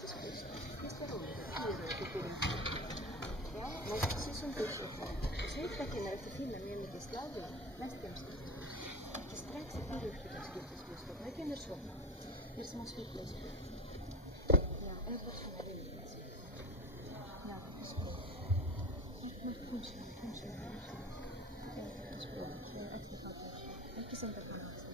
faktiskt schysst. Visst var roligt? 4 på Turinki. Ja, men precis som du sa. Och så yhtäkkiä ne lähti finna mielenkiintoista stadion. Näistä jämskistä. Ja strax i Piruskytäskytäskystä. Men jag känner så. Det är som en svittläsby. Ja, en person är väldigt. Ja, det är så. Men kanske. Ekki sem þetta er náttúrulega.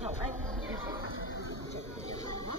Og en þetta gera við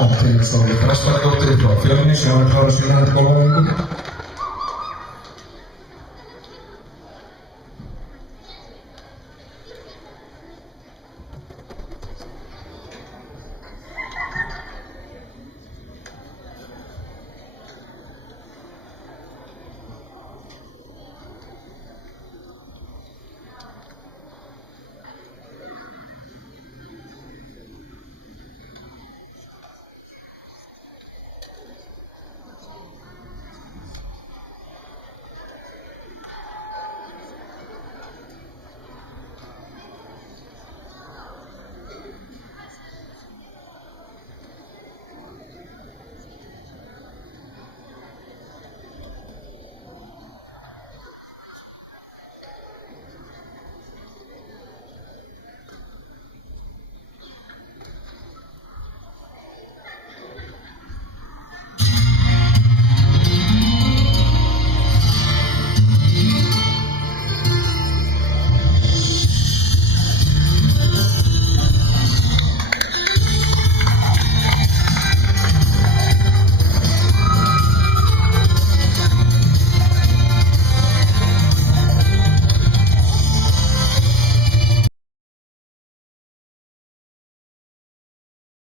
Antti oli Kasparin frá Fjölnis, sem var klára síðan þetta góða lengur.